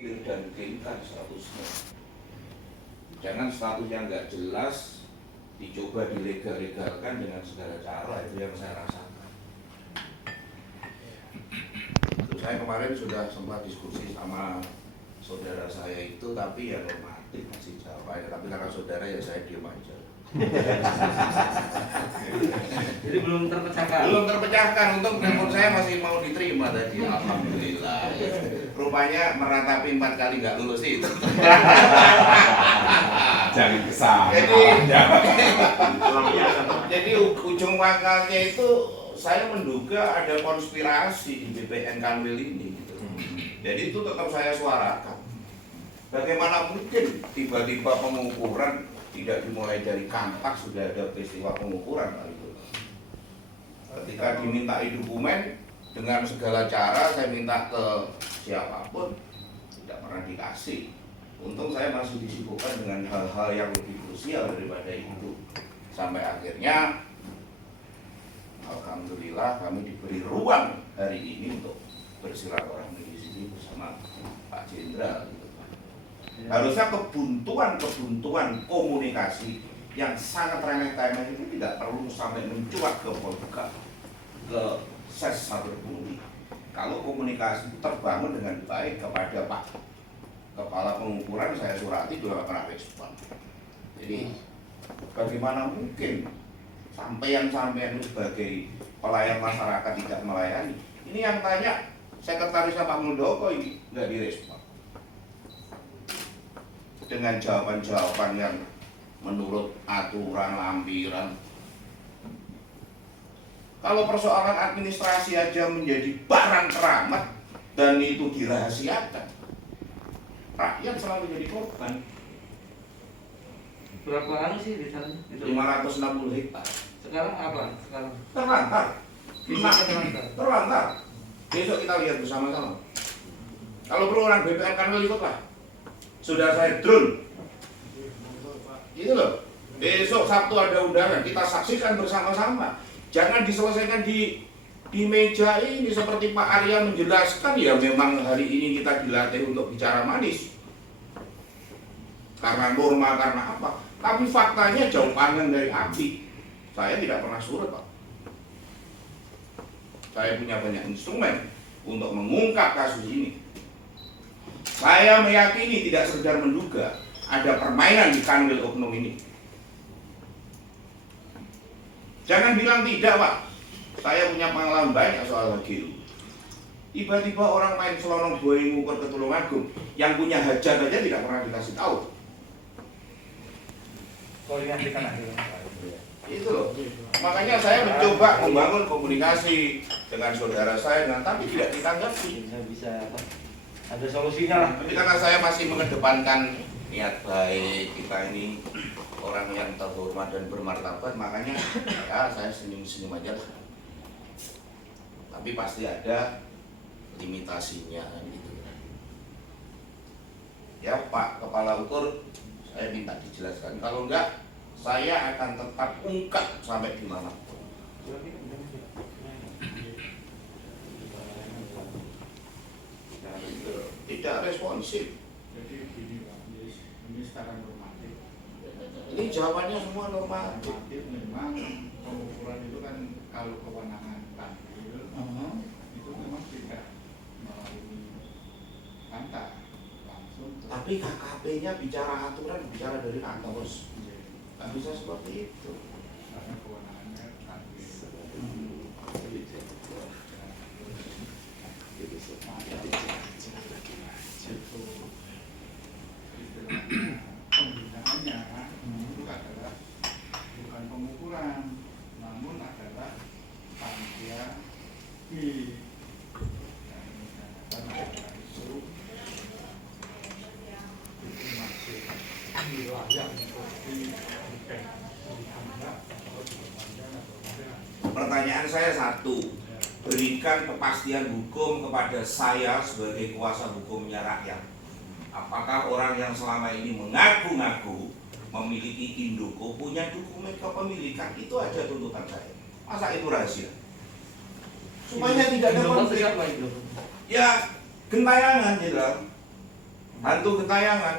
clear dan clean kan statusnya. Jangan statusnya nggak jelas dicoba dilegal-legalkan dengan segala cara, itu yang saya rasakan. Itu saya kemarin sudah sempat diskusi sama saudara saya itu, tapi ya normatif masih jawabannya, tapi karena saudara ya saya diam aja. Jadi belum terpecahkan. Belum terpecahkan, untuk telepon saya masih mau diterima tadi. Alhamdulillah. Rupanya meratapi 4 kali nggak lulus itu. Jangan kesal. Jadi ujung pangkalnya itu saya menduga ada konspirasi di BPN Kanwil ini. Gitu. Jadi itu tetap saya suarakan. Bagaimana mungkin tiba-tiba pengukuran tidak dimulai dari Kampak sudah ada peristiwa pengukuran itu. Ketika dimintai dokumen dengan segala cara saya minta ke siapapun tidak pernah dikasih. Untung saya masih disibukkan dengan hal-hal yang lebih krusial daripada itu. Sampai akhirnya alhamdulillah kami diberi ruang hari ini untuk bersilaturahmi di sini bersama Pak Jenderal. Harusnya kebuntuan komunikasi yang sangat remeh-temeh itu tidak perlu sampai mencuat ke Polda, ke ses Sabarbuni. Kalau komunikasi terbangun dengan baik kepada Pak Kepala Pengukuran, saya surati juga pernah respon. Jadi bagaimana mungkin sampean-sampean sebagai pelayan masyarakat tidak melayani? Ini yang tanya Sekretaris Pak Muldoko ini nggak direspon. Dengan jawaban-jawaban yang menurut aturan lampiran. Kalau persoalan administrasi aja menjadi barang keramat dan itu dirahasiakan, rakyat selalu jadi korban. Berapa anu sih di sana? 560 hektar. Sekarang apa? Sekarang Terlantar. bisa terlantar. Terlantar. Besok kita lihat bersama-sama. Kalau perlu orang BPN Kanwil ikutlah. Sudah saya drone. Itu loh. Besok Sabtu ada undangan, kita saksikan bersama-sama. Jangan diselesaikan di meja ini seperti Pak Arya menjelaskan, ya memang hari ini kita dilatih untuk bicara manis. Karena norma, karena apa? Tapi faktanya jauh panggang dari api. Saya tidak pernah surut, Pak. Saya punya banyak instrumen untuk mengungkap kasus ini. Saya meyakini, tidak sekedar menduga, ada permainan di Kanwil oknum ini. Jangan bilang tidak, Pak. Saya punya pengalaman banyak soal hakilu. Tiba-tiba orang main selonong buaya ngukur ke Tulungagung, yang punya hajat aja tidak pernah dikasih tahu. Koordinasikan aja. Itu loh. Makanya saya mencoba membangun komunikasi dengan saudara saya, tapi tidak ditanggapi. Bisa ada solusinya lah. Tapi karena saya masih mengedepankan niat baik, kita ini orang yang terhormat dan bermartabat, makanya ya saya senyum-senyum aja lah. Tapi pasti ada limitasinya gitu. Ya Pak Kepala Ukur, saya minta dijelaskan. Kalau enggak, saya akan tetap ungkap sampai di mana. Tidak responsif. Jadi begini Pak, ini sekarang normatif. Ini jawabannya semua normatif. Normatif memang pengukuran itu kan kalau kewenangan Kanwil itu memang tidak melalui kantor langsung. Tapi KKP-nya bicara aturan, bicara dari atas. Nggak bisa seperti itu. Karena kewenangannya Kanwil. Pembinaannya itu adalah bukan pengukuran, namun adalah panitia itu masih wilayah seperti Pertanyaan saya satu, berikan kepastian hukum kepada saya sebagai kuasa hukumnya rakyat. Apakah orang yang selama ini mengaku-ngaku memiliki Indoko punya dokumen kepemilikan? Itu aja tuntutan saya. Masa itu rahasia? Supaya tidak ada konflik. Siapa itu? Ya, gentayangan, Jenderal. hantu gentayangan.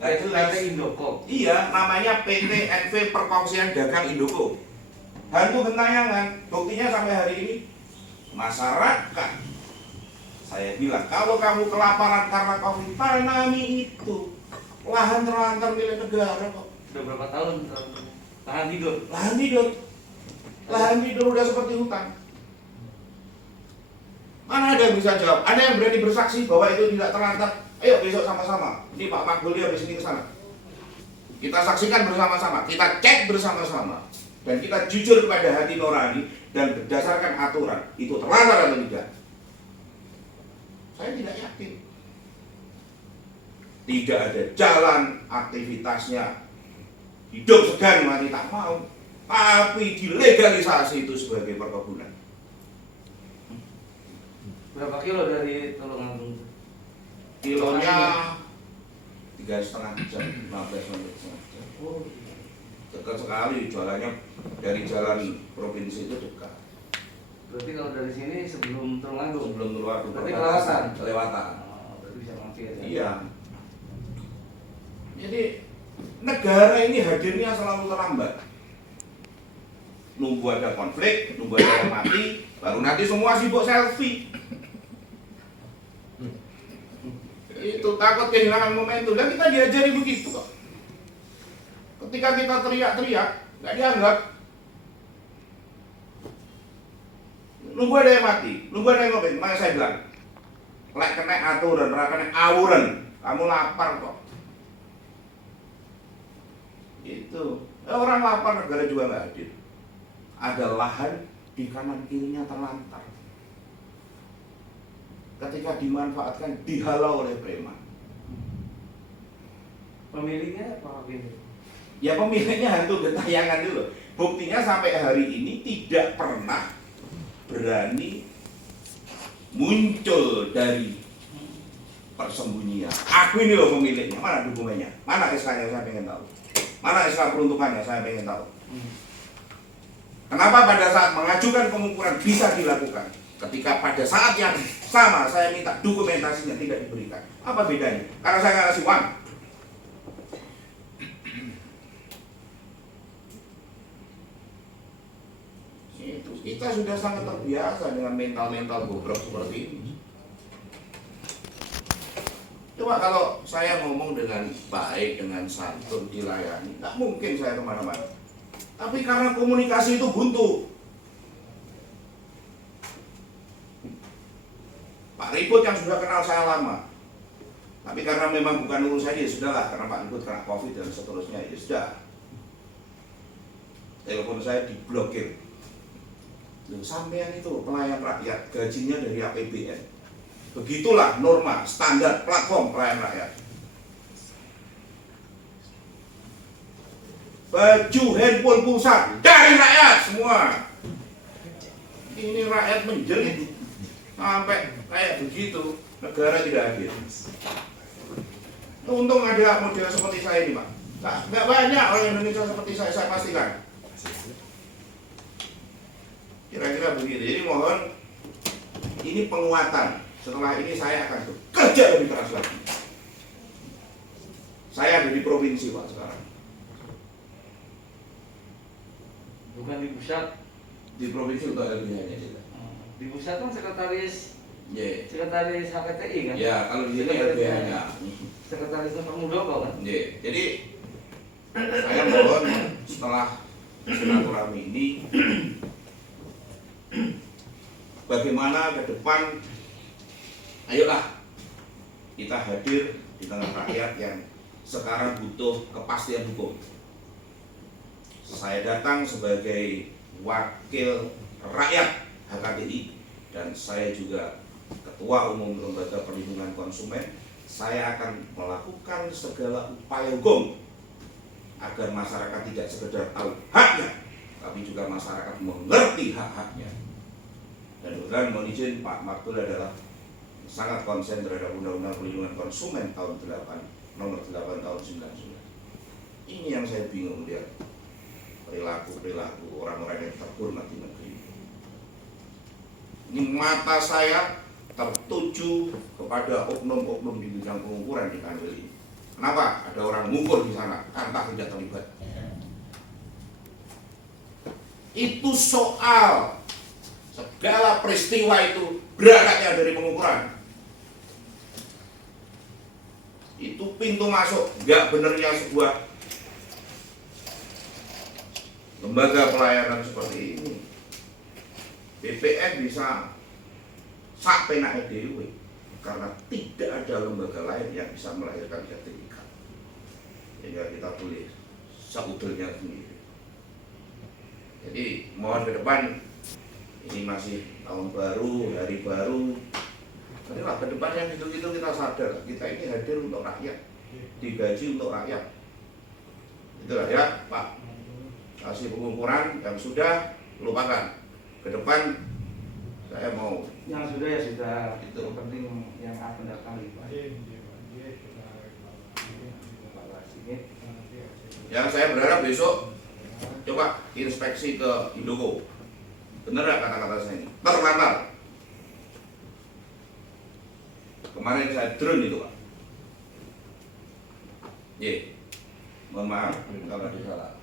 Nggak jelas. PT Indoko. Iya, namanya PT NV Perkongsian Dagang Indoko. Hantu gentayangan, buktinya sampai hari ini masyarakat. Saya bilang, kalau kamu kelaparan karena COVID, tanami itu. Lahan terlantar milik negara kok. Udah berapa tahun tahan hidup? Lahan tidur. Lahan tidur udah seperti hutan. Mana ada yang bisa jawab? Ada yang berani bersaksi bahwa itu tidak terlantar? Ayo besok sama-sama. Ini Pak Makbuli habis ini ke sana. Kita saksikan bersama-sama, kita cek bersama-sama. Dan kita jujur kepada hati nurani dan berdasarkan aturan, itu terlantar atau tidak? Saya tidak yakin. Tidak ada jalan aktivitasnya. Hidup segan mati tak mau. Tapi dilegalisasi itu sebagai perkebunan. Berapa kilo dari Tulungagung? Kilonya 3,5 jam, 15 menit. Oh, Dekat sekali, jualannya dari jalan provinsi itu dekat. berarti kalau dari sini sebelum Tulungagung? Sebelum keluar Berarti kelewatan? Kelewatan. Oh, berarti bisa mampir ya? Iya. Jadi negara ini hadirnya selalu terlambat. Nunggu ada konflik, nunggu ada yang mati, baru nanti semua sibuk selfie. Itu takut kehilangan momentum. Dan kita diajari begitu kok. Ketika kita teriak-teriak, nggak dianggap. Nunggu ada yang mati, nunggu ada yang ngopi. Makanya saya bilang, lek kena aturan, kena awuran, kamu lapar kok. Itu orang lapar, negara juga nggak hadir. Ada lahan di kanan kirinya terlantar. Ketika dimanfaatkan, dihalau oleh preman. Pemiliknya apa ini? Ya pemiliknya hantu gentayangan dulu. Buktinya sampai hari ini tidak pernah berani muncul dari persembunyian. Aku ini loh pemiliknya. Mana dokumennya? Mana SK-nya? Saya pengen tahu. Mana SK peruntukannya? Saya pengen tahu. Kenapa pada saat mengajukan pengukuran bisa dilakukan? Ketika pada saat yang sama saya minta dokumentasinya tidak diberikan. Apa bedanya? Karena saya nggak kasih uang. Itu kita sudah sangat terbiasa dengan mental-mental bobrok seperti ini. Coba kalau saya ngomong dengan baik, dengan santun, dilayani, nggak mungkin saya kemana-mana. Tapi karena komunikasi itu buntu. Pak Ribut yang sudah kenal saya lama, tapi karena memang bukan urusannya, ya sudahlah, karena Pak Ribut kena COVID dan seterusnya, ya sudah. Telepon saya diblokir. Loh, sampean itu pelayan rakyat, gajinya dari APBN. Begitulah norma, standar platform pelayan rakyat. Baju, handphone, pulsa dari rakyat semua. Ini rakyat menjerit sampai kayak begitu, negara tidak hadir. Untung ada model seperti saya ini, Pak. Nggak banyak orang Indonesia seperti saya pastikan. Kira-kira begitu. Jadi mohon, ini penguatan. Setelah ini saya akan bekerja lebih keras lagi. Saya ada di provinsi, Pak, sekarang. Bukan di pusat. Di provinsi untuk LBH-nya juga. Di pusat kan sekretaris Yeah. sekretaris HPTI kan? Ya, kalau di sini LBH-nya. Sekretarisnya Pak Muldoko kan? Yeah. Jadi saya mohon setelah silaturahmi ini, bagaimana ke depan, ayolah kita hadir di tengah rakyat yang sekarang butuh kepastian hukum. Saya datang sebagai wakil rakyat HKTI dan saya juga Ketua Umum Lembaga Perlindungan Konsumen. Saya akan melakukan segala upaya hukum agar masyarakat tidak sekedar tahu haknya, tapi juga masyarakat mengerti hak-haknya. Dan kebetulan mohon izin, Pak Makbul adalah sangat konsen terhadap Undang-Undang Perlindungan Konsumen tahun 8, nomor 8 tahun 99. Ini yang saya bingung lihat perilaku orang-orang yang terhormat di negeri. Ini mata saya tertuju kepada oknum-oknum di bidang pengukuran di Kanwil ini. Kenapa? Ada orang mengukur di sana, Kanta tidak terlibat. Itu soal segala peristiwa itu beranaknya dari pengukuran. Itu pintu masuk nggak benernya sebuah lembaga pelayanan seperti ini. BPN bisa sak penake dhewe karena tidak ada lembaga lain yang bisa melahirkan sertifikat. Sehingga kita tulis seudahnya sendiri. Jadi mohon ke depan, ini masih tahun baru, hari baru. Marilah ke depan yang gitu-gitu kita sadar, kita ini hadir untuk rakyat, digaji untuk rakyat. Itulah ya Pak. Kasih pengukuran yang sudah lupakan. Ke depan saya mau Yang sudah ya sudah. Itu. Yang penting yang akan datang Pak. yang saya berharap besok coba inspeksi ke Indoko. Bener gak kata-kata saya ini? Terlantar. Kemarin saya drone itu Pak. Mohon maaf kalau ada salah.